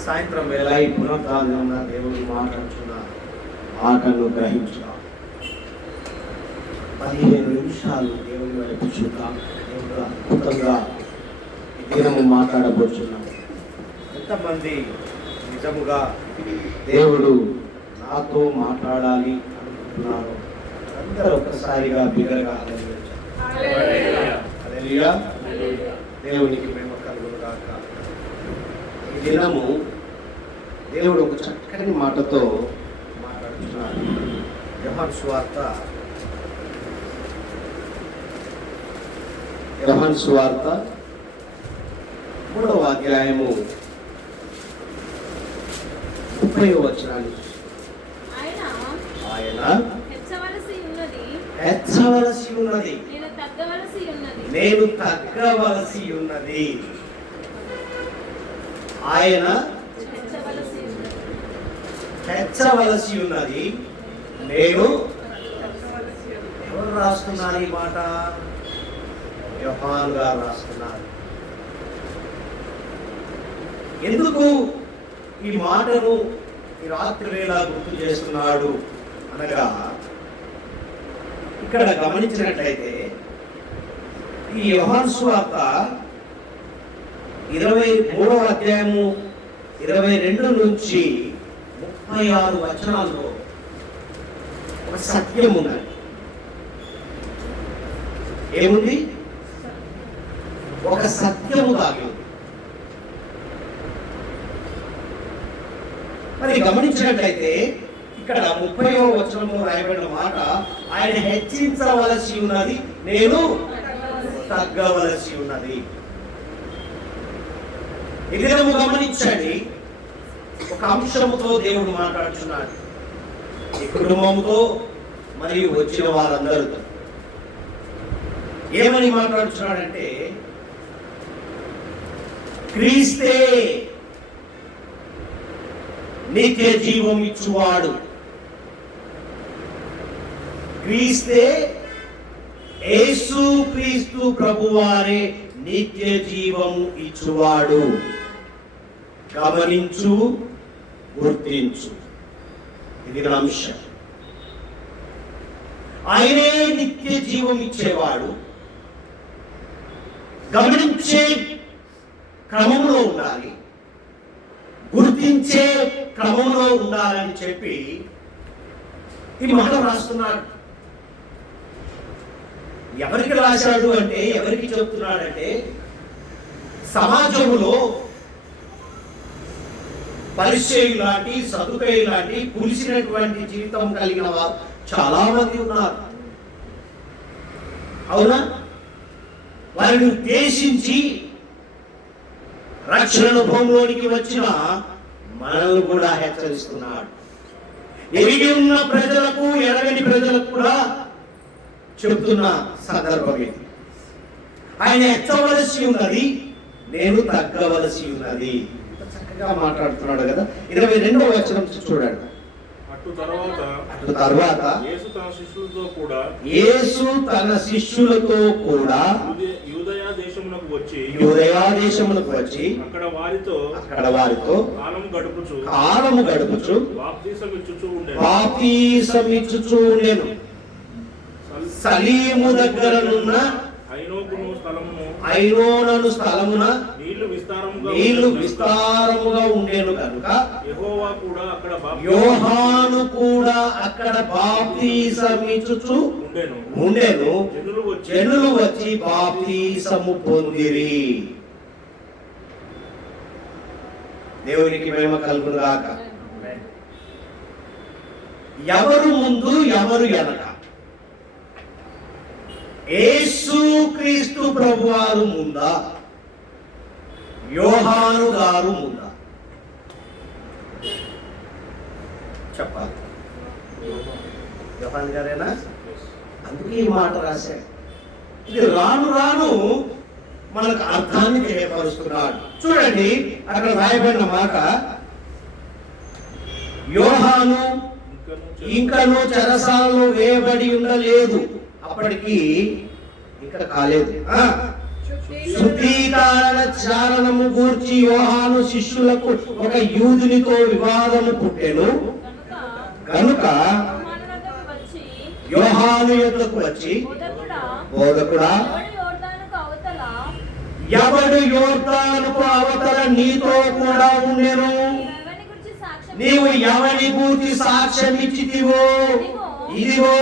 సాయంత్రం వేళ ఈ పునరుద్ధారణ దేవుడు మాట్లాడుతున్న మాటను గ్రహించుదాం. 15 నిమిషాలు దేవుని వైపు చూద్దాం. దేవుడు అద్భుతంగా ఈ దినము మాట్లాడబోతున్నాం. ఎంతమంది నిజముగా దేవుడు నాతో మాట్లాడాలి అనుకుంటున్నారు? అందరూ ఒక్కసారిగా బిగ్గరగా హల్లెలూయా. దేవునికి మేము కలుగునుగాక. ఈ దినము దేవుడు ఒక చక్కని మాటతో మాట్లాడుతున్నాడు. యోహాను సువార్త 3వ అధ్యాయము 30వ వచనాన్ని ఆయన హెచ్చవలసి ఉన్నది, నేను తగ్గవలసి ఉన్నది. ఆయన హెచ్చవలసి ఉన్నది, నేను. ఎవరు రాస్తున్నారు ఈ మాట? యోహాను గారు రాస్తున్నారు. ఎందుకు ఈ మాటను ఈ రాత్రి వేళ గుర్తు చేస్తున్నాడు అనగా, ఇక్కడ గమనించినట్లయితే ఈ యోహాను సువార్త 23వ అధ్యాయము 22 నుంచి 36 వచనాల్లో ఒక సత్యం ఉన్నది. ఏముంది? ఒక సత్యము దాగి ఉంది. మరి గమనించినట్లయితే ఇక్కడ 30వ వచనంలో రాయబడిన మాట, ఆయన హెచ్చించవలసి ఉన్నది, నేను తగ్గవలసి ఉన్నది. ఇది గమనించండి. ఒక అంశముతో దేవుడు మాట్లాడుతున్నాడు. ఈ కుటుంబముతో మరియు వచ్చిన వారందరితో ఏమని మాట్లాడుతున్నాడంటే, క్రీస్తే నిత్య జీవం ఇచ్చువాడు. క్రీస్తే యేసు క్రీస్తు ప్రభువారే నిత్య జీవము ఇచ్చువాడు. గమనించు, గుర్తించు. ఇది అంశం. ఆయనే నిత్య జీవం ఇచ్చేవాడు. గమనించే క్రమంలో ఉండాలి, గుర్తించే క్రమంలో ఉండాలని చెప్పి ఈ మాట రాస్తున్నాడు. ఎవరికి రాశాడు అంటే, ఎవరికి చెప్తున్నాడంటే, సమాజంలో పరిచయం లాంటి, సదుపాయం లాంటి పులిసినటువంటి జీవితం కలిగిన వారు చాలా మంది ఉన్నారు. అవునా? వారిని ఉద్దేశించి రక్షణ అనుభవంలోనికి వచ్చిన మనల్ని కూడా హెచ్చరిస్తున్నాడు. ఎరిగి ఉన్న ప్రజలకు, ఎరగని ప్రజలకు కూడా చెప్తున్న సందర్భం ఇది. ఆయన హెచ్చవలసి ఉన్నది, నేను తగ్గవలసి ఉన్నది. చక్కగా మాట్లాడుతున్నాడు కదా. 22వ వచనం చూడండి. అటు తర్వాత యేసు తన శిష్యులతో కూడా యూదయ దేశమునకు వచ్చి అక్కడ వారితో కాలము గడుపుచు బాప్తిసమిచ్చుచు ఉండెను. సలీము దగ్గరనున్న ఐనోను స్థలమున నీళ్లు విస్తారముగా ఉండేను కనుక యోహాను కూడా అక్కడ బాప్తిసమిచ్చుచు ఉండెను. జనులు వచ్చి బాప్తిసము పొందిరి. దేవునికి మహిమ కలుగునుగాక. ఎవరు ముందు, ఎవరు వెనక? యేసు క్రీస్తు ప్రభువారు ముందా, యోహాను గారు ముందా? చెప్పాలి. యోహాను గారేనా? అందుకే ఈ మాట రాశాడు. ఇది రాను రాను మనకు అర్థాన్ని తెలియపరుస్తున్నాడు. చూడండి, అక్కడ రాయబడిన మాట, యోహాను ఇంకను చెరసాలలో వేయబడి ఉండలేదు. అప్పటికి ఇంకా కాలేదు. శుద్ధీకరణ చారణము గూర్చి యోహాను శిష్యులకు ఒక యూదునితో వివాదము పుట్టెను కనుక యోహాను యొద్దకు వచ్చి, బోధకుడా, ఎవడు యోర్దానుకు అవతల నీతో కూడా ఉండెను? నీవు ఎవరి గూర్చి సాక్ష్యం ఇచ్చితివో? ఇదిగో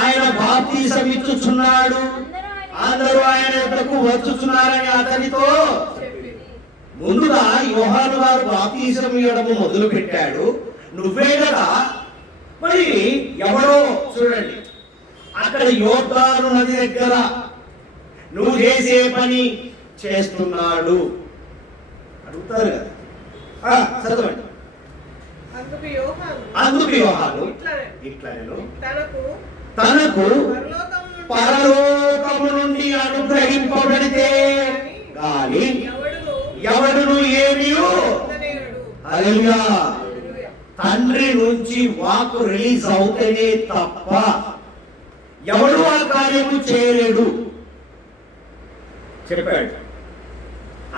ఆయన బాప్తిసం ఇచ్చుచున్నాడు, అందరూ ఆయన యొద్దకు వచ్చుచున్నారని అతనితో. ముందుగా యోహాను గారు బాప్తిసం ఇవ్వడము మొదలు పెట్టాడు, నువ్వే కదా. మరి ఎవరో చూడండి, అక్కడ యోర్దాను నది దగ్గర నువ్వు చేసే పని చేస్తున్నాడు అడుగుతారు కదా. చదవండి. అందుకు యోహాను ఇట్లనెను, తనకు పరలోకము నుండి అనుగ్రహింపబడితే గాని ఎవడును ఏమియో, హల్లెలూయా, తండ్రి నుంచి వాక్ రిలీజ్ అవుతేనే తప్ప ఎవడు ఆ కార్యము చేయలేడు చెప్పాడు.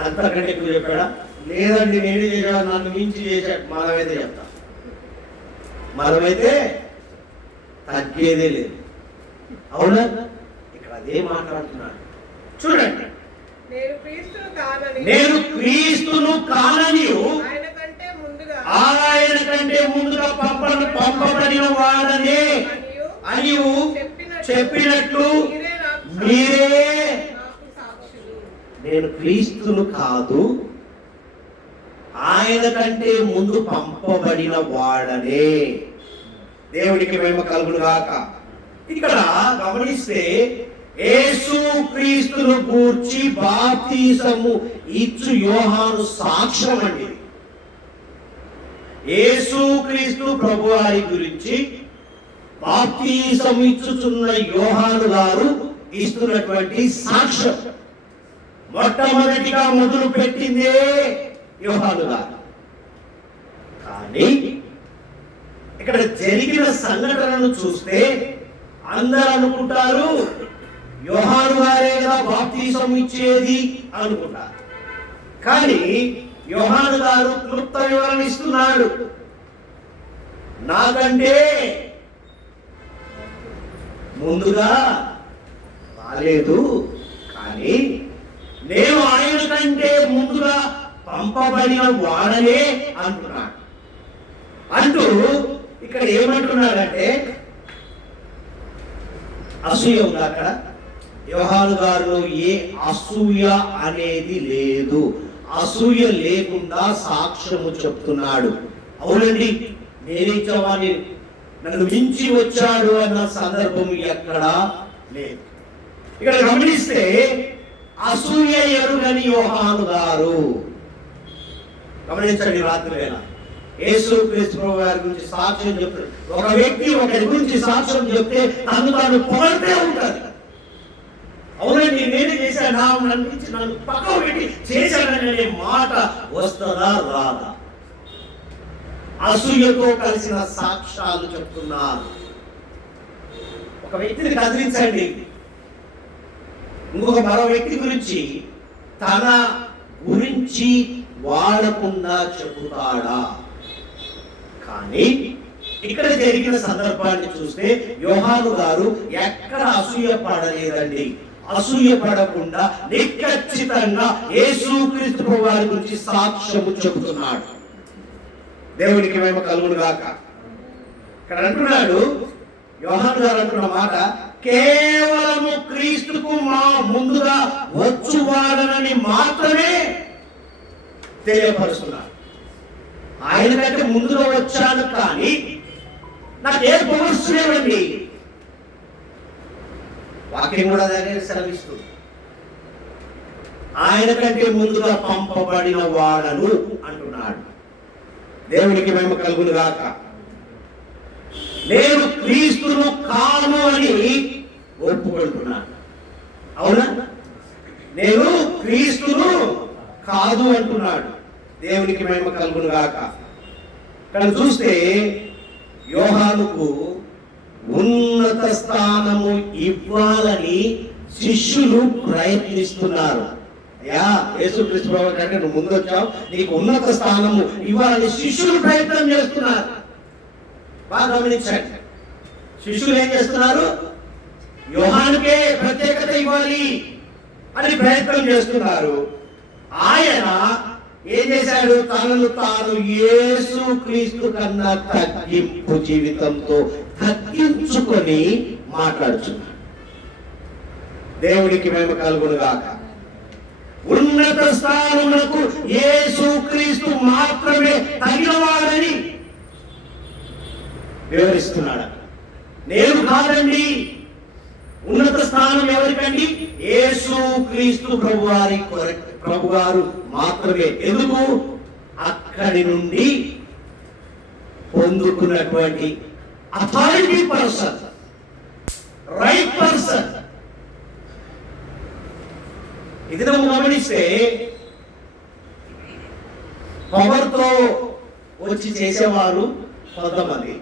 అంతకంటే ఎక్కువ చెప్పాడా? లేదండి, నేనే చేశాడు, నన్ను మించి చేశాడు. మనమైతే చెప్తాం, మనమైతే తగ్గేదే లేదు. అవునా? ఇక్కడ అదే మాట్లాడుతున్నాడు. చూడండి, నేను క్రీస్తును కానని ఆయన కంటే ముందుగా పంపబడిన వాడనే అని చెప్పినట్లు మీరే. నేను క్రీస్తును కాదు, ఆయన కంటే ముందు పంపబడిన వాడనే. దేవుడికి మహిమ కలుగును గాక. ఇక్కడ గమనిస్తే యేసు క్రీస్తును గూర్చి బాప్తిసము ఇచ్చు యోహాను సాక్ష్యం అండి. యేసు క్రీస్తు ప్రభువారి గురించి బాప్తిసం ఇచ్చుచున్న యోహాను గారు ఇస్తున్నటువంటి సాక్ష్యం మొట్టమొదటిగా మొదలు పెట్టిందే యోహాను గారు. కానీ ఇక్కడ జరిగిన సంఘటనను చూస్తే అందరూ అనుకుంటారు యోహాను గారే కదా బాప్తిసం ఇచ్చేది అనుకుంటారు. కానీ యోహాను గారు క్లుప్త వివరణ ఇస్తున్నాడు. నాకంటే ముందుగా రాలేదు, కానీ నేను ఆయన కంటే ముందుగా పంపబడిన వాడనే అంటున్నాడు. అంటూ ఇక్కడ ఏమంటున్నాడంటే, అసూయ ఉంది అక్కడ. యోహాను గారిలో ఏ అసూయ అనేది లేదు. అసూయ లేకుండా సాక్ష్యము చెప్తున్నాడు. అవునండి, నేనించవాని నన్ను మించి వచ్చాడు అన్న సందర్భం ఎక్కడా లేదు. ఇక్కడ గమనిస్తే అసూయ ఎరుగని యోహాను గారు. గమనించండి, రాత్రి వేళ యేసు క్రీస్తు ప్రభు గారి గురించి సాక్ష్యం చెప్తాడు. ఒక వ్యక్తి ఒకరి గురించి సాక్ష్యం చెప్తే తను తాను పొగడితే ఉంటాడు. అవునండి, నేనే చేశాను, నన్ను పక్కన పెట్టి చేశాననే మాట వస్తుందా రాదా? అసూయతో కలిసిన సాక్ష్యాలు చెప్తున్నారు. ఒక వ్యక్తిని కదిలించండి, ఇంకొక మరో వ్యక్తి గురించి తన గురించి వాడకుండా చెబుతాడా? కానీ ఇక్కడ జరిగిన సందర్భాన్ని చూస్తే యోహాను గారు ఎక్కడ అసూయ పడలేదండి. అసూయ పడకుండా నిఖచ్చితంగా యేసుక్రీస్తు వారి గురించి సాక్ష్యము చెబుతున్నాడు. దేవునికి మహిమ కలుగును గాక. ఇక్కడ అంటున్నాడు యోహాను గారు అంటున్న మాట, కేవలము క్రీస్తుకు మా ముందుగా వచ్చువాడనని మాత్రమే తెలియపరుస్తున్నాడు. ఆయన కంటే ముందుగా వచ్చాను, కానీ నాకే పొగొచ్చేవండి. వాక్యం కూడా దగ్గర సెలవిస్తుంది, ఆయన కంటే ముందుగా పంపబడిన వాడను అంటున్నాడు. దేవునికి మహిమ కలుగును గాక. నేను క్రీస్తును కాను అని ఒప్పుకుంటున్నాను. అవునా? నేను క్రీస్తును కాదు అంటున్నాడు. దేవునికి మహిమ కలుగును గాక. ఇక్కడ చూస్తే యోహానుకు ఉన్నత స్థానము ఇవ్వాలని శిష్యులు ప్రయత్నిస్తున్నారు. అయ్యా యేసుక్రీస్తు ప్రభువు కంటే నువ్వు ముందు వచ్చావు, నీకు ఉన్నత స్థానము ఇవ్వాలని శిష్యులు ప్రయత్నం చేస్తున్నారు. బాగా గమనించండి, శిష్యులు ఏం చేస్తున్నారు? యోహానుకే ప్రత్యేకత ఇవ్వాలి అని ప్రయత్నం చేస్తున్నారు. ఆయన ఏం చేశాడు? తనను తాను యేసుక్రీస్తు కన్నా తగ్గింపు జీవితంతో తగ్గించుకొని మాట్లాడుచున్నాడు. దేవుడికి మేము కలుగునుగాక. ఉన్నత స్థానమునకు యేసుక్రీస్తు మాత్రమే తగినవాడని వివరిస్తున్నాడు. నేను కాదండి, ఉన్నత స్థానం ఎవరికండి? యేసుక్రీస్తు ప్రభువారు మాత్రమే. ఎందుకు? అక్కడి నుండి పొందుకున్నటువంటి అథారిటీ పర్సన్, రైట్ పర్సన్. ఇది నువ్వు గమనిస్తే పవర్తో వచ్చి చేసేవారు కొంతమంది,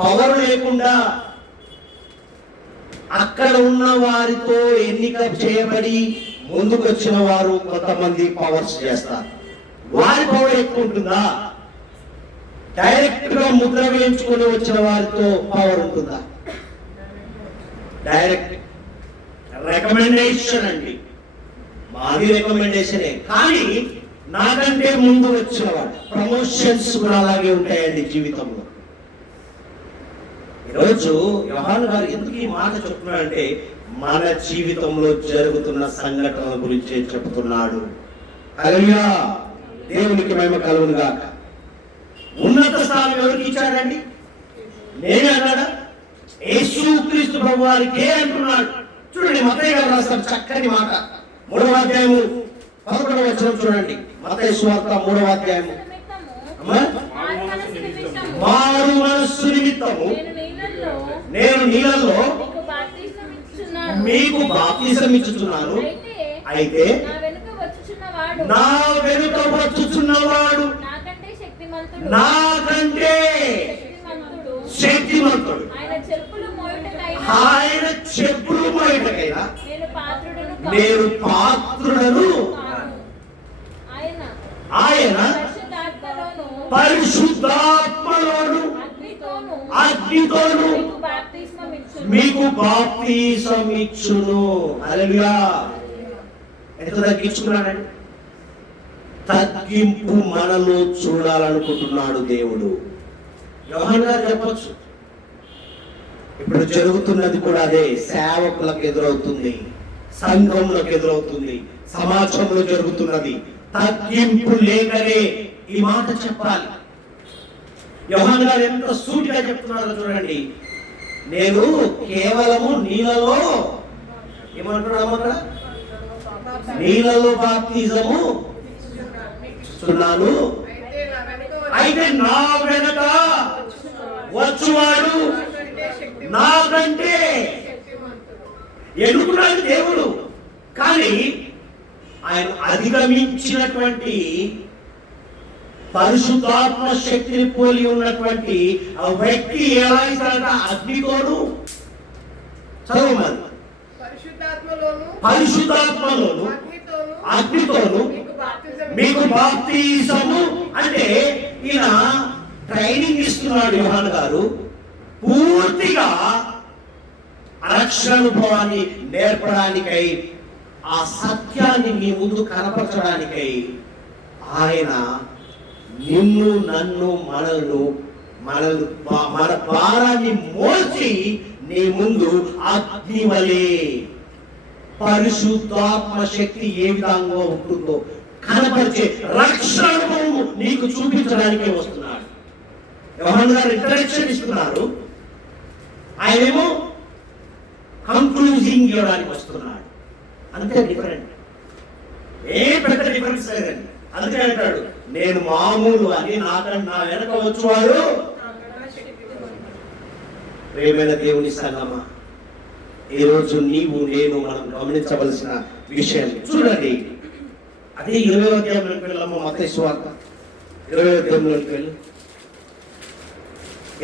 పవర్ లేకుండా అక్కడ ఉన్న వారితో ఎన్నిక చేయబడి ముందుకు వచ్చిన వారు కొంతమంది పవర్స్ చేస్తారు. వారి పవర్ ఎక్కువ ఉంటుందా? డైరెక్ట్ గా ముద్ర వేయించుకొని వచ్చిన వారితో పవర్ ఉంటుందా? డైరెక్ట్ రికమెండేషన్ అండి, మాది రికమెండేషనే. కానీ నాకంటే ముందు వచ్చిన వాడు ప్రమోషన్స్ కూడా అలాగే ఉంటాయండి జీవితంలో. ఈరోజు యోహాను గారు ఎందుకు ఈ మాట చెప్తున్నాడంటే మన జీవితంలో జరుగుతున్న సంఘటనల గురించి చెప్తున్నాడు. హల్లెలూయా, దేవునికి మహిమ కలుగునుగాక. ఉన్నత స్థానం ఎవరికి ఇచ్చాడండి? నేనే అన్నాడా? యేసుక్రీస్తు ప్రభువారికే అంటున్నాడు. చూడండి, మత్తయి గారు రాస్తారు చక్కని మాట. 3వ అధ్యాయము 11వ వచనం చూడండి. మత్తయి సువార్త 3వ అధ్యాయము. మారు మనస్సు నిమిత్తము నేను నీళ్ళల్లో మీకు బాప్తిసం ఇచ్చుచున్నాను. అయితే నా వెనుక వచ్చుచున్నవాడు నాకంటే శక్తిమంతుడు. ఆయన చెప్పులు మోయుటకైనా నేను పాత్రుడను. ఆయన పరిశుద్ధాత్మలోను అగ్నితోను మీకు బాప్తిసం ఇచ్చును. హల్లెలూయా. ఎంత తగ్గించుకున్నాడండి? తగ్గింపు మనలో చూడాలనుకుంటున్నాడు దేవుడు. యోహాను గారు చెప్పొచ్చు, ఇప్పుడు జరుగుతున్నది కూడా అదే. సేవకులకు ఎదురవుతుంది, సంఘంలోకి ఎదురవుతుంది, సమాజంలో జరుగుతున్నది. తగ్గింపు లేకనే ఈ మాట చెప్పాలి. యోహాను గారు ఎంత సూటిగా చెప్తున్నారో చూడండి. నేను కేవలము నీళ్ళలో ఏమంటున్నాము? అక్కడ నీళ్ళలో బాప్తిజము ఇస్తున్నాను. అయితే నా వెనక వచ్చువాడు నాకంటే ఎన్నుకున్నాడు దేవుడు. కానీ ఆయన అధిగమించినటువంటి పరిశుద్ధాత్మ శక్తిని పోలి ఉన్నటువంటి ఆ వ్యక్తి ఎలా ఇస్తాడంట? అగ్నితోను. చదవమని. పరిశుద్ధాత్మలోను అగ్నితోను మీకు బాప్తిసము. అంటే ఈయన ట్రైనింగ్ ఇస్తున్నాడు యోహాను గారు. పూర్తిగా రక్షణ అనుభవాన్ని నేర్పడానికై, ఆ సత్యాన్ని మీ ముందు కనపరచడానికై ఆయన నిన్ను నన్ను మన భారాన్ని మోసి నీ ముందు అగ్ని వలె పరిశుద్ధాత్మ శక్తి ఏ విధంగా ఉంటుందో కనపరిచే రక్షణ అనుభవం నీకు చూపించడానికే వస్తున్నాడు. యోహాను గారు ఇంట్రడక్షన్ ఇస్తున్నారు, ఆయనేమో కంక్లూజింగ్ ఇవ్వడానికి వస్తున్నాడు. అంతే డిఫరెంట్, ఏ పెద్ద డిఫరెన్స్ లేదండి. అందుకే అంటాడు నేను మామూలు అని, నాకన్నా నా వెనక వచ్చేవాడు. ప్రియమైన దేవుని సంగమా, ఈరోజు నీవు నేను మనం గమనించవలసిన విషయం చూడండి. అదే 20వ అధ్యాయంలోకి వెళ్ళాము. మత్తయి సువార్త 20వ అధ్యాయంలోకి వెళ్ళి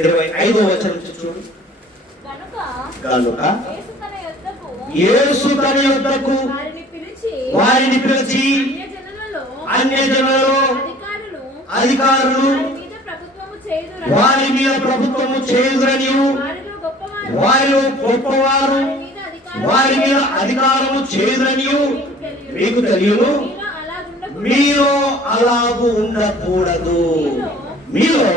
25వ వచనం చూడు. కనుక యేసు తన యొద్దకు వారిని పిలిచి అన్యజనులలో అధికారులు వారి మీద ప్రభుత్వము చేయుదురని, వారిలో గొప్పవారు వారి మీద అధికారము చేయుదురని మీకు తెలియను. మీలో అలాగూ ఉండకూడదు. మీలో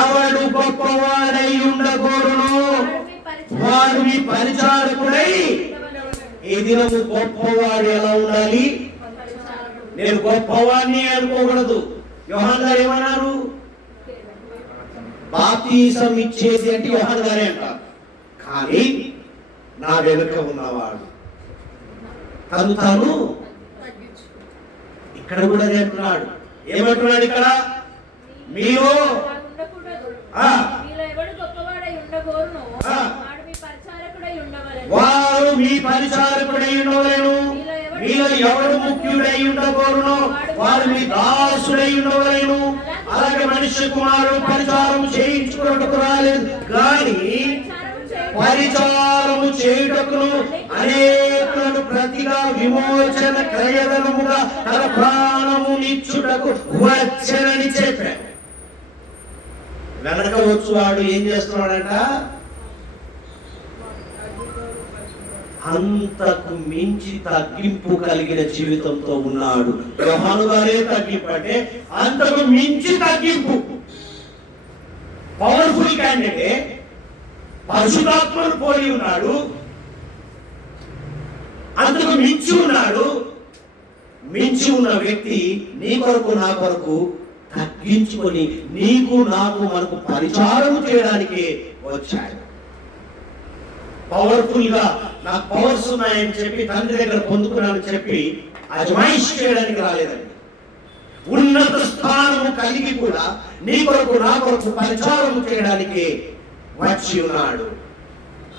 ఎవడు గొప్పవాడై ఉండకూడను వాడు మీ పరిచారకుడై. ఈ దినము గొప్పవాడు ఎలా ఉండాలి? నేను గొప్పవాడిని అనుకోకూడదు. యోహాను గారు ఏమన్నారు? బాప్తిసం ఇచ్చేది అంటే యోహాను గారే అంటారు. కానీ నా వెనుక ఉన్నవాడు తను తాను ఇక్కడ కూడా అంటున్నాడు. ఏమంటున్నాడు ఇక్కడ? మీరు వారు మీ పరిచారకుడై ఉండవలెను. మీలో ఎవడు ముఖ్యుడై ఉండకూడను వారు మీ దాసుడై ఉండవలెను. అలాగే మనుష్య కుమారుడు పరిచారం చేయించుకున్నట్టుకు రాలేదు కానీ పరిచారము చేయుటకును అనేకులను ప్రతిగా విమోచన క్రయధనముగా తన ప్రాణము నిచ్చుటకు వచ్చనని చెప్పాడు. వెనక వచ్చువాడు ఏం చేస్తున్నాడంట? అంతకు మించి తగ్గింపు కలిగిన జీవితంతో ఉన్నాడు. యోహాను గారే తగ్గింపు అంటే అంతకు మించి తగ్గింపు. పవర్ఫుల్ క్యాండిడేట్, పరిశుద్ధాత్మను పోలి ఉన్నాడు, అంతకు మించి ఉన్నాడు. మించి ఉన్న వ్యక్తి నీ కొరకు నా కొరకు తగ్గించుకొని నీకు నాకు మనకు పరిచారం చేయడానికి వచ్చాడు. పవర్ఫుల్ గా నాకు పవర్స్ ఉన్నాయని చెప్పి తండ్రి దగ్గర పొందుకున్నానని చెప్పి అజమాయిష్ చేయడానికి రాలేదండి. ఉన్నత స్థానము కలిగి కూడా నీ కొరకు నా కొరకు పరిచారం చేయడానికి వచ్చి ఉన్నాడు.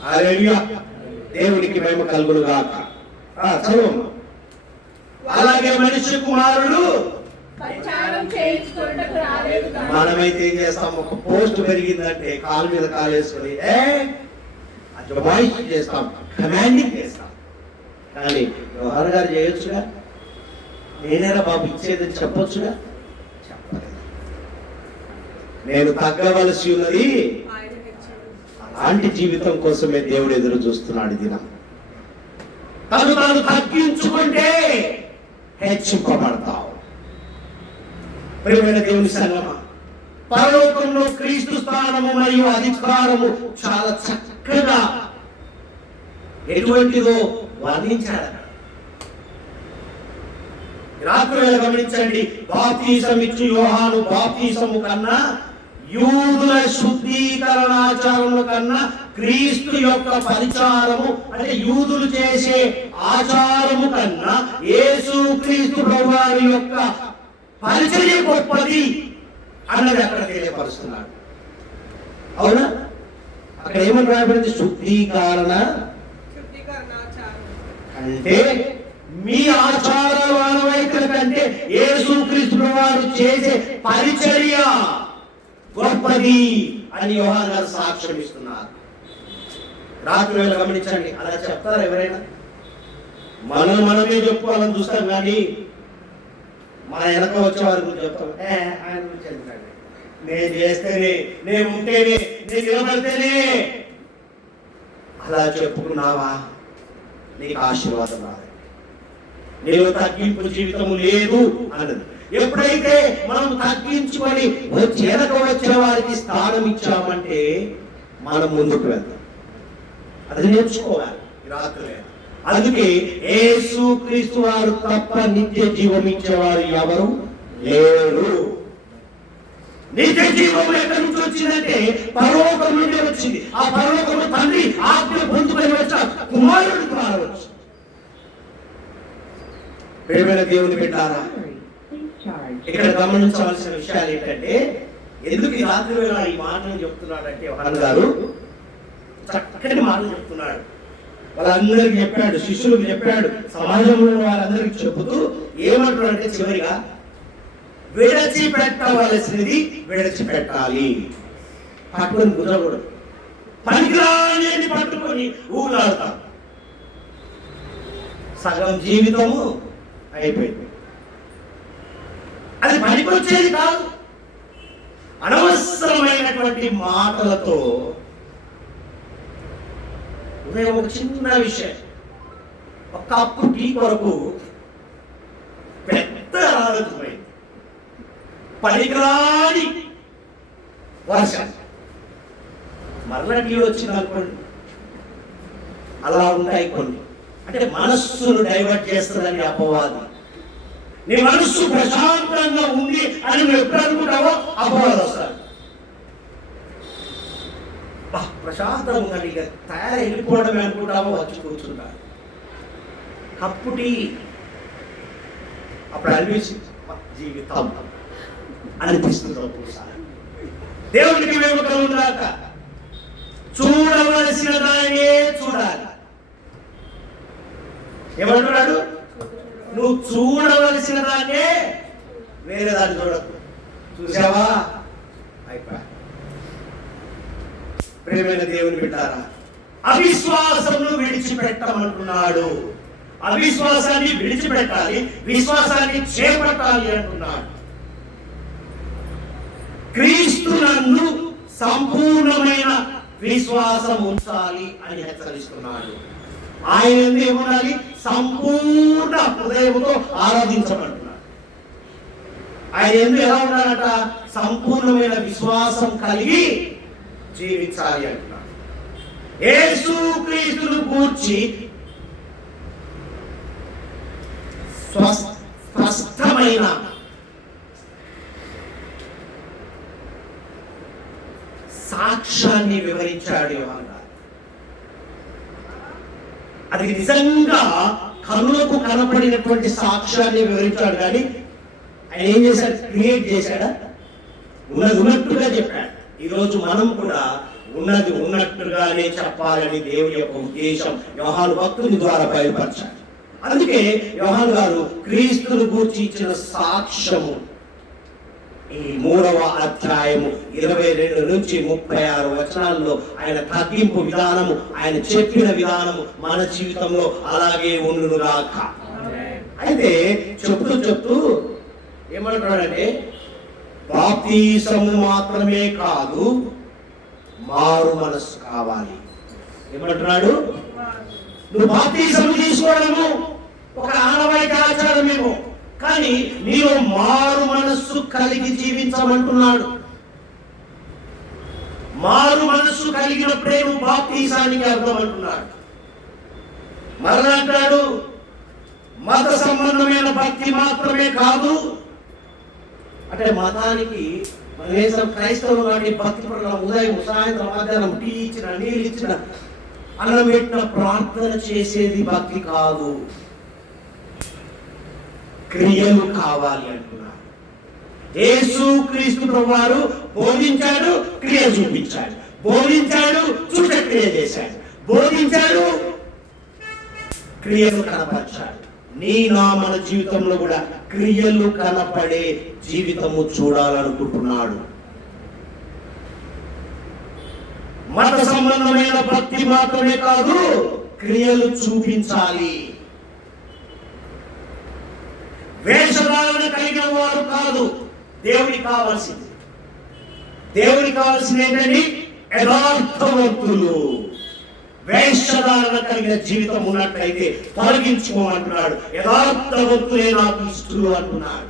హల్లెలూయా, దేవునికి మహిమ కలుగును గాక. చదువు. అలాగే మనిషి కుమారుడు మనమైతే ఏం చేస్తాం? ఒక పోస్ట్ పెరిగిందంటే కాలు మీద కాలు వేసుకొని అజమాయిష్ చేస్తాం, కమాండింగ్ చేస్తాం. కానీ యోహాను గారు చేయొచ్చుగా? నేనేరా బాబు ఇచ్చేదని చెప్పొచ్చుగా? చెప్పలేదు. నేను తగ్గవలసి ఉన్నది. అలాంటి జీవితం కోసమే దేవుడు ఎదురు చూస్తున్నాడు. దినం తాను తగ్గించుకుంటే హెచ్చింపబడతావు. ప్రియమైన దేవుని సంగమా, పరలోకంలో క్రీస్తు స్థానము మరియు అధికారము చాలా చక్కగా ఎటువంటిదో వర్ణించాడు. రాత్రి వేళ గమనించండి. బాప్తిసం ఇచ్చు యోహాను బాప్తిసము కన్నా, యూదుల శుద్ధీకరణాచారముల కన్నా క్రీస్తు యొక్క పరిచారము అంటే యూదులు చేసే ఆచారము కన్నా యేసు క్రీస్తు ప్రభువారి యొక్క పరిచర్య గొప్పది అన్నది అక్కడ తెలియపరుస్తున్నాడు. అవునా? అక్కడ ఏమని రాయబడింది? శుద్ధీకరణ అంటే మీ ఆచారాల ఆనవాయితల కంటే యేసు క్రీస్తు ప్రభువారు చేసే పరిచర్య గొప్పది అని యోహాను గారు సాక్ష్యం ఇస్తున్నారు. రాత్రి వేళ గమనించండి. అలా చెప్తారు ఎవరైనా? మనమే చెప్పుకోవాలని చూస్తాం కానీ మన వెనక వచ్చేవారి గురించి చెప్తాం. ఆయన గురించి చెప్తాడు, నేను చేస్తేనే, నేను ఉంటేనే, నేను నిలబడితేనే. అలా చెప్పుకున్నావా నీకు ఆశీర్వాదం రాదు. నేను తగ్గింపు జీవితము లేదు అన్నది. ఎప్పుడైతే మనం తగ్గించుకొని వెనక వచ్చే వారికి స్థానం ఇచ్చామంటే మనం ముందుకు వెళ్తాం. అది నేర్చుకోవాలి రాత్రి. అందుకే యేసు క్రీస్తు వారు తప్ప నిత్య జీవం ఇచ్చేవారు ఎవరు లేరు. నిత్య జీవం ఎక్కడి నుంచి వచ్చిందంటే పరలోకం నుండి వచ్చింది. ఆ పరలోకము తండ్రి ఆజ్ఞ పొందుకొని వచ్చా కుమారుడు ద్వారా వచ్చింది. ప్రియమైన దేవుని బిడ్డలారా, ఇక్కడ గమనించవలసిన విషయాలు ఏంటంటే, ఎందుకు ఈ రాత్రి వేళ ఈ మాటలు చెప్తున్నాడంటే యోహాను గారు చక్కటి మాటలు చెప్తున్నాడు. వాళ్ళందరికీ చెప్పాడు, శిష్యులకు చెప్పాడు, సమాజంలో వాళ్ళందరికీ చెబుతూ ఏమంటున్నాడంటే చివరిగా విడిచిపెట్టవలసినది విడిచిపెట్టాలి. పట్టుకొని కుదరకూడదు. పనికిరాని పట్టుకొని ఊగులాడతాం. సగం జీవితము అయిపోయింది. అది పనికొచ్చేది కాదు. అనవసరమైనటువంటి మాటలతో ఉదయం ఒక చిన్న విషయం, ఒక కప్పు టీ కొరకు పెద్ద ఆలోచనమైంది. పనికిరాని వర్షం మరలా టీ వచ్చింది అనుకోండి. అలా ఉంటాయి కొన్ని. అంటే మనస్సును డైవర్ట్ చేస్తుందని అపవాది. నీ మనస్సు ప్రశాంతంగా ఉంది అని నువ్వు ఎప్పుడు అనుకుంటావో అపవాదం వస్తాడు. ప్రశాంతంగా ఉందండి, ఇక తయారు వెళ్ళిపోవడమే అనుకుంటావో వచ్చి కూర్చుంటాడు. కప్పు టీ అప్పుడు అనిపిస్తుంది జీవితం అనిపిస్తుంది. ఒక్కోసారి దేవుడికి వివేకం ఉందాక చూడవలసిన దానినే చూడాలి. ఏమంటున్నాడు? నువ్వు చూడవలసిన దాన్నే వేరే దాన్ని చూడకు. చూసావా? అయిపోయా. ప్రియమైన దేవుని బిడ్డారా, అవిశ్వాసమును విడిచిపెట్టమంటున్నాడు. అవిశ్వాసాన్ని విడిచిపెట్టాలి, విశ్వాసాన్ని చేపట్టాలి అంటున్నాడు. క్రీస్తునందు సంపూర్ణమైన విశ్వాసం ఉంచాలి అని హెచ్చరిస్తున్నాడు. ఆయన ఏమనాలి? సంపూర్ణ హృదయంతో ఆరాధించమంటున్నాడు. ఆయన ఎందుకు ఎలా ఉండాలట? సంపూర్ణమైన విశ్వాసం కలిగి జీవించాలి అంటున్నాడు. యేసు క్రీస్తును గూర్చి స్పష్టమైన సాక్ష్యాన్ని వివరించాడు యోహాను. అది నిజంగా కనులకు కనపడినటువంటి సాక్ష్యాన్ని వివరించాడు. కానీ ఆయన ఏం చేశాడు? క్రియేట్ చేశాడా? ఉన్నది ఉన్నట్టుగా చెప్పాడు. ఈరోజు మనం కూడా ఉన్నది ఉన్నట్టుగానే చెప్పాలని దేవుని యొక్క ఉద్దేశం యోహాను భక్తుని ద్వారా బయలుపరచాడు. అందుకే యోహాను గారు క్రీస్తును గూర్చి ఇచ్చిన సాక్ష్యము ఈ 3వ అధ్యాయము 22 నుంచి 36 వచనాల్లో ఆయన తగ్గింపు విధానము, ఆయన చెప్పిన విధానము మన జీవితంలో అలాగే ఉండునుగాక. అయితే చెప్తూ ఏమంటున్నాడంటే, బాప్తిసము మాత్రమే కాదు, మారు మనస్సు కావాలి. ఏమంటున్నాడు? నువ్వు బాప్తిసము తీసుకోవడము ఒక ఆనవాయితీ ఆచారమేమో, కానీ నీలో మారు మనస్సు కలిగి జీవించమంటున్నాడు. మారు మనస్సు కలిగినప్పుడే నువ్వు బాప్తిసానికి అర్థం అంటున్నాడు. మరలంటాడు, మత సంబంధమైన భక్తి మాత్రమే కాదు. అంటే మతానికి మనం క్రైస్తవులు వాటి భక్తి పట్ల ఉదయం సాయంత్రం మధ్యాహ్నం టీ ఇచ్చిన, నీళ్ళు ఇచ్చిన, అన్నం పెట్టిన, ప్రార్థన చేసేది భక్తి కాదు. క్రియలు కావాలి అంటున్నారు. యేసు క్రీస్తు ప్రభువారు బోధించాడు, క్రియ చూపించాడు. బోధించాడు, సూచక్రియ చేశాడు. బోధించాడు, క్రియలు కనపరిచాడు. మన జీవితంలో కూడా క్రియలు కనపడే జీవితము చూడాలనుకుంటున్నాడు. మత సంబంధమైన భక్తి మాత్రమే కాదు, క్రియలు చూపించాలి. వేషధారణ కలిగిన వారు కాదు దేవునికి కావాల్సింది. దేవునికి కావాల్సింది ఏంటండి? యథార్థవంతులు. వేషధారణ కలిగిన జీవితం ఉన్నట్లయితే తొలగించుకోమంటున్నాడు. యథార్థవంతులే నాకు ఇష్టలు అంటున్నాడు.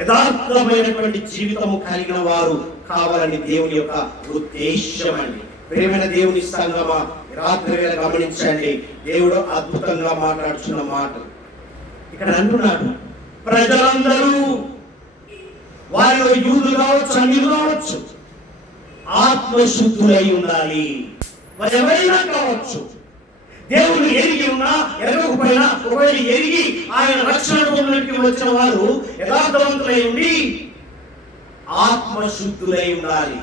యథార్థమైనటువంటి జీవితము కలిగిన వారు కావాలని దేవుని యొక్క ఉద్దేశం అండి. ప్రియమైన దేవుని సంగమా, రాత్రి వేళ గమనించండి, దేవుడు అద్భుతంగా మాట్లాడుతున్న మాటలు ఇక్కడ అంటున్నాడు. ప్రజలందరూ, వారిలో యూదులు కావచ్చు, అన్యులు కావచ్చు, ఆత్మశుద్ధులై ఉండాలి. మరి ఎవరైనా కావచ్చు, దేవుడు ఎరిగి ఉన్నా ఎరగకపోయినా, ఒకవేళ ఎరిగి ఆయన రక్షణ పొందడానికి వచ్చిన వారు యథార్థవంతులై ఉండి ఆత్మశుద్ధులై ఉండాలి.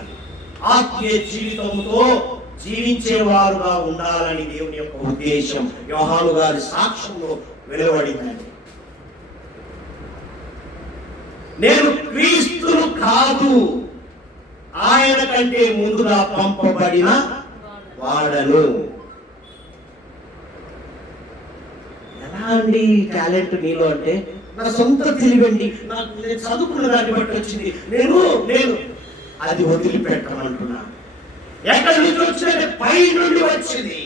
ఆత్మీయ జీవితంతో జీవించేవారుగా ఉండాలని దేవుని యొక్క ఉద్దేశం యోహాను గారి సాక్ష్యంలో వెలువడిందండి. నేను క్రీస్తును కాదు, ఆయన కంటే ముందుగా పంపబడిన వాడను. ఎలా అండి టాలెంట్ నీలో అంటే? నా సొంత తెలివండి, నాకు నేను చదువుకున్న దాన్ని బట్టి వచ్చింది, నేను అది వదిలిపెట్టమంటున్నాను. ఎక్కడి నుంచి వచ్చిందంటే పై నుండి వచ్చింది,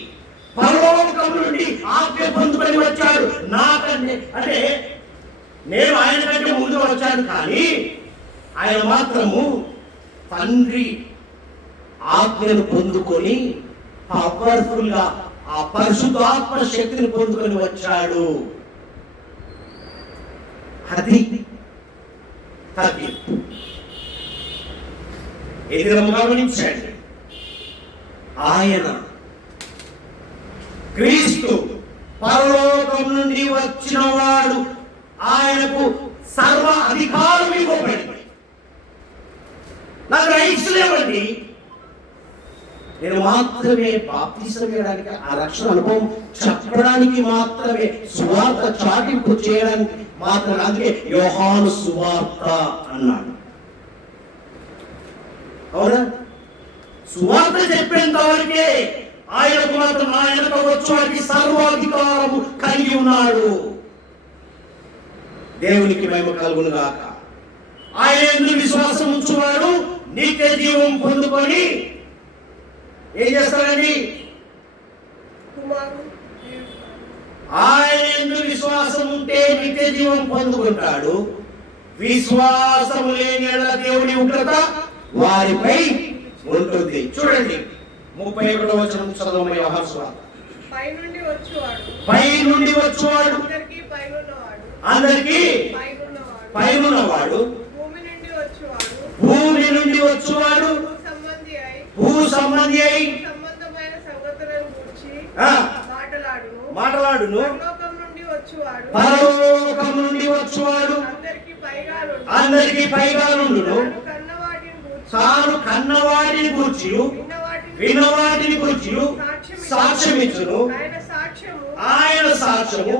పరలోకం నుండి ఆజ్ఞ పొందుకొని వచ్చాడు. నాకంటే అంటే నేను ఆయన కంటే ముందు వచ్చాను, కానీ ఆయన మాత్రము తండ్రి ఆజ్ఞను పొందుకొని పవర్ఫుల్ గా ఆ పరిశుద్ధాత్మ శక్తిని పొందుకొని వచ్చాడు. అది తగ్గింపు. ఎదురము గమనించండి, ఆయన క్రీస్తు పరలోకం నుండి వచ్చిన వాడు, ఆయనకు సర్వ అధికారం ఇవ్వబడింది. నాకు రైట్స్ లేవండి, నేను మాత్రమే బాప్తిసం ఇవ్వడానికి, ఆ రక్షణ అనుభవం చెప్పడానికి మాత్రమే, సువార్త చాటింపు చేయడానికి మాత్రమే. అందుకే యోహాను సువార్త అన్నాడు. అవునా? సువార్త చెప్పేంత వరకే ఆయనకు మాత్రం, ఆయనకు వచ్చేవాడికి సర్వాధికారము కలిగి ఉన్నాడు. దేవునికి మహిమ కలుగును గాక. ఆయన యందు విశ్వాసం ఉంచువాడు నిత్య జీవం పొందుకొని ఏం చేస్తాడండి? ఆయన యందు విశ్వాసం ఉంటే నిత్య జీవం పొందుకుంటాడు. విశ్వాసం లేని యెడల దేవుని ఉగ్రత వారిపై ఉంటుంది. చూడండి 31వ వచనం చదవమని. యోహాను సువార్త. పై నుండి వచ్చేవాడు అందరికీ పైనున్నవాడు, భూమి నుండి వచ్చేవాడు, భూ సంబంధి అయి మాట్లాడును, పరలోకం నుండి వచ్చేవాడు అందరికీ పైగా నుండును, తాను కన్నవాడిని గూర్చి విన్నవాటిని గూర్చి సాక్ష్యమిచ్చును. ఆయన సాక్ష్యము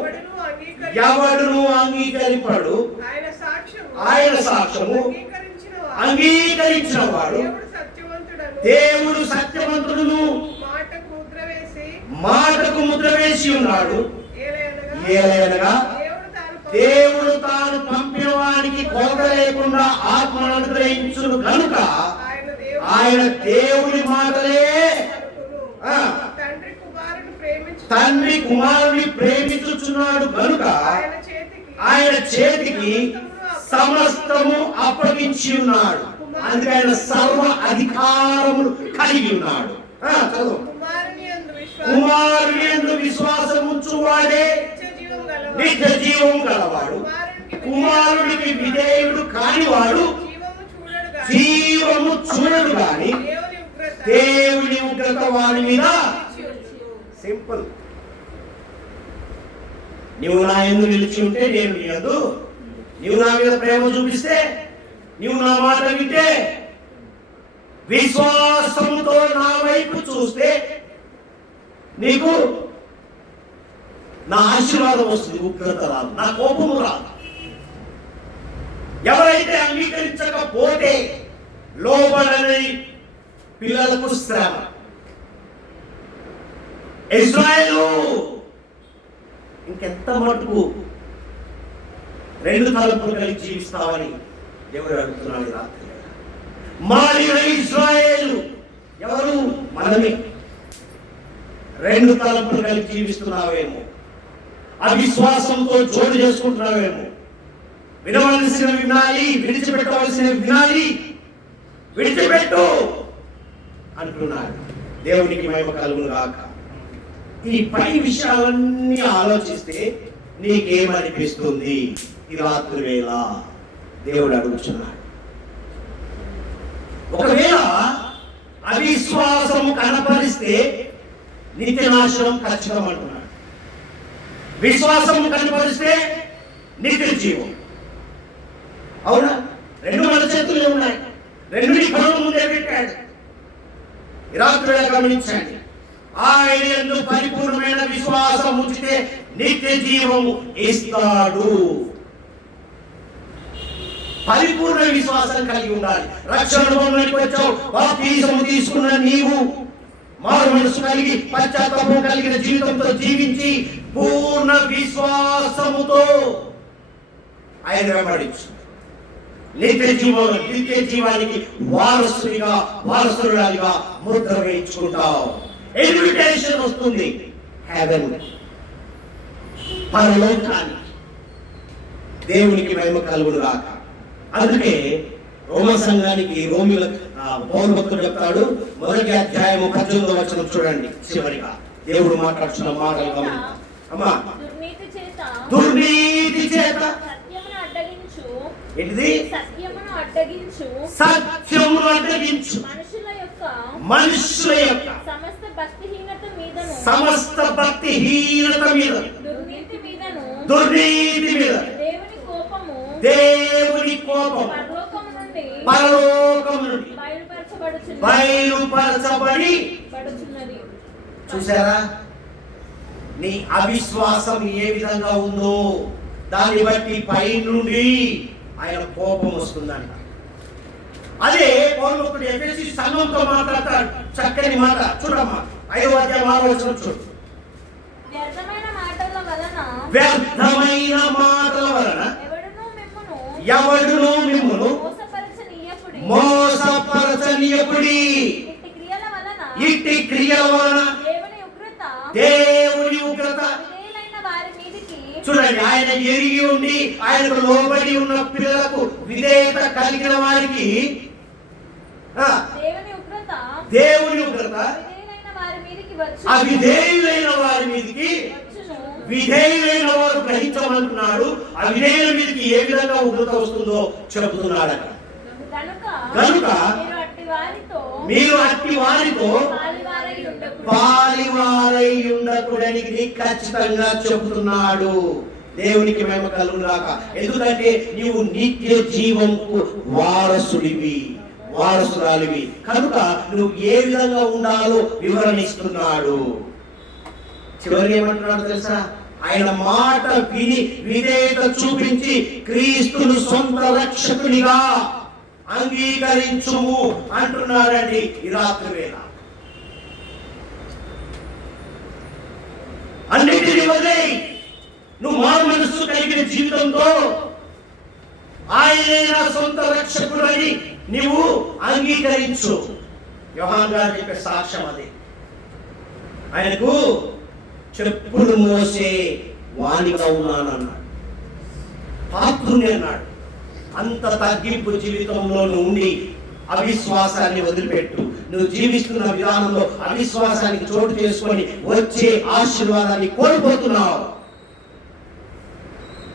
ఎవడును అంగీకరింపడు. ఆయన సాక్ష్యము అంగీకరించిన వాడు దేవుడు సత్యవంతుడును, మాటకు ముద్ర వేసి ఉన్నాడు. ఏలైనగా దేవుడు తాను పంపిన వానికి కొరత లేకుండా ఆత్మను అనుగ్రహించును కనుక ఆయన దేవుని మాటలే తండ్రి కుమారుని ప్రేమించుచున్నాడు కనుక ఆయన చేతికి సమస్తము అప్పగించి ఉన్నాడు. అందుకే ఆయన సర్వ అధికారములు కలిగి ఉన్నాడు. కుమారుని యందు విశ్వాసం ఉంచువాడే నిత్య జీవం గలవాడు. కుమారునికి విధేయుడు కానివాడు జీవము చూడడు గాని దేవుని ఉగ్రత వారి మీద. సింపుల్. నీవు నా యందు నిలిచి ఉంటే నేను నీ యందు, నీవు నా మీద ప్రేమ చూపిస్తే, నీవు నా మాట వింటే, విశ్వాసంతో నా వైపు చూస్తే నీకు నా ఆశీర్వాదం వస్తుంది. ఉగ్రత రాదు, నా కోపము రాదు. ఎవరైతే అంగీకరించకపోతే లోబడని పిల్లలకు శ్రమ. ఇశ్రాయేలు ఇంకెంత మటుకు రెండు తలపులు కలిగి జీవిస్తావని దేవుడు అడుగుతున్నాడు రాత్రి. మారిన ఇశ్రాయేలు ఎవరు? మనమే. రెండు తలపులు కలిగి జీవిస్తున్నావేమో, అవిశ్వాసంతో జోడు చేసుకుంటున్నావేమో. వినవలసినవి వినాలి, విడిచిపెట్టవలసినవి వినాలి, విడిచిపెట్టు అంటున్నాడు. దేవునికి మహిమ కలుగును గాక. ఈ పై విషయాలన్నీ ఆలోచిస్తే నీకేమనిపిస్తుంది? ఈ రాత్రి వేళ దేవుడు అడుగుతున్నాడు. ఒకవేళ అవిశ్వాసము కనపరిస్తే నిత్య నాశనం ఖచ్చితం అంటున్నాడు. విశ్వాసము కనపరిస్తే నిత్య జీవం. అవునా? రెండు మన చేతులే ఉన్నాయి, రెండు కనుల ముందే పెట్టాడు. ఈ రాత్రి గమనించండి, ఆయన యందు పరిపూర్ణమైన విశ్వాసం ఉంచితే నిత్య జీవము ఇస్తాడు. పరిపూర్ణ విశ్వాసం కలిగి ఉండాలి. రక్షణ అనుభవంలోకి వచ్చావు, బాప్తిజం తీసుకున్న నీవు మారు మనసు కలిగి పశ్చాత్తాపం కలిగిన జీవితంతో జీవించి పూర్ణ విశ్వాసముతో ఆయన వెంబడించు. నిత్య జీవానికి వారసురాలిగా ముద్ర వేయించుకుంటావు. ఇన్విటేషన్ వస్తుంది హెవెన్, పరలోకానికి. దేవునికి మహిమ కలుగును గాక. అందుకే రోమ సంఘానికి రోమిల పౌలు భక్తుడు చెప్తాడు, 1వ అధ్యాయము 18వ వచనం చూడండి. చివరిగా దేవుడు మాట్లాడుతున్న మాటలు గమనించండి. అమ్మా, దుర్నీతి చేత ఏంటిది? సత్యమును అడ్డగించు మనుషుల యొక్క సమస్త భక్తిహీనత మీద దుర్నీతి మీద దేవుని కోపం పరలోకము నుండి బయలుపరచబడి. చూసారా, నీ అవిశ్వాసం ఏ విధంగా ఉందో దాన్ని బట్టి పై నుండి ఆయన కోపం వస్తుందంట. అదే పౌలు ఎఫెసీ సంఘంతో మాట్లాడతాడు, చక్కని మాట. చూడమ్మా, 5వ అధ్యాయం 6వ వచనం చూడు. వ్యర్థమైన మాటల వలన ఎవడును మిమ్మును మోసపరచనీయకుడి. ఇట్టి క్రియల వలన దేవుని ఉగ్రత. చూడండి, ఆయన ఎరిగి ఉండి ఆయనకు లోబడి ఉన్న పిల్లలకు విధేయత కలిగిన వారికి దేవుని ఉగ్రత అవిధేయులైన వారి మీదకి. విధేయులైన వారు గ్రహించమంటున్నాడు. అవిధేయుల మీదకి ఏ విధంగా ఉగ్రత వస్తుందో చెబుతున్నాడు. కనుక మీరు అట్టి వారితో పాలివారై ఉండకూడని ఖచ్చితంగా చెబుతున్నాడు. దేవునికి మహిమ కలుగును గాక. ఎందుకంటే నీవు నిత్య జీవంకు వారసురాలివి కనుక నువ్వు ఏ విధంగా ఉండాలో వివరణిస్తున్నాడు. చివరికి ఏమంటున్నాడు తెలుసా? ఆయన మాట విని విధేయత చూపించి క్రీస్తును సొంత రక్షకునిగా అంగీకరించుము అంటున్నాడండి ఈ రాత్రి వేళ. అన్నిటిని వదిలేయి నువ్వు మారు మనస్సు కలిగిన జీవితంతో ఆయనే నా సొంత రక్షకుడని నీవు అంగీకరించు. యోహాను గారు చెప్పే సాక్ష్యం అది. ఆయనకు చెప్పులు మోసే వాణిగా ఉన్నానన్నాడు, పాత్రుని అన్నాడు. అంత తగ్గింపు జీవితంలో ఉండి అవిశ్వాసాన్ని వదిలిపెట్టు. నువ్వు జీవిస్తున్న విధానంలో అవిశ్వాసానికి చోటు చేసుకొని వచ్చే ఆశీర్వాదాన్ని కోల్పోతున్నావు.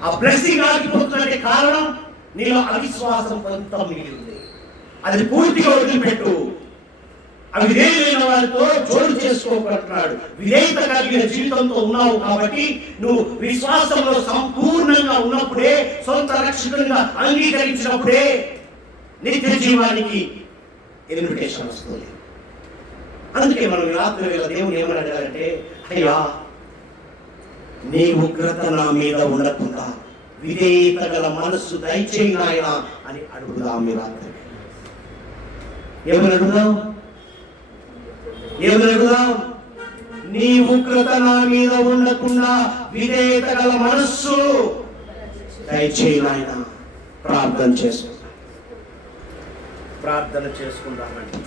ఆ బ్లెస్సింగ్ ఆగిపోతున్నట్టే కారణం నీలో అవిశ్వాసం కొంత మిగిలింది. అది పూర్తిగా వదిలిపెట్టు. అవిధేయులైన వారితో చోటు చేసుకోకుంటున్నాడు. విధేయత కలిగిన జీవితంతో ఉన్నావు కాబట్టి నువ్వు విశ్వాసంలో సంపూర్ణంగా ఉన్నప్పుడే, సొంత రక్షకునిగా అంగీకరించినప్పుడే నిత్య జీవానికి ఇన్విటేషన్ వస్తుంది. అందుకే మనం రాత్రి వేళ దేవుని ఏమని అడగాలంటే, అయ్యా నీ ఉగ్రత నా మీద ఉండకుండా విధేయత గల మనస్సు దయచేయి నాయనా అని అడుగుదాం. మీ రాత్రి ఏమని అడుగుదాం? నీ ఉగ్రత నా మీద ఉండకుండా విధేయత గల మనస్సు దయచేయి నాయనా. ప్రార్థన చేసుకుందామండి.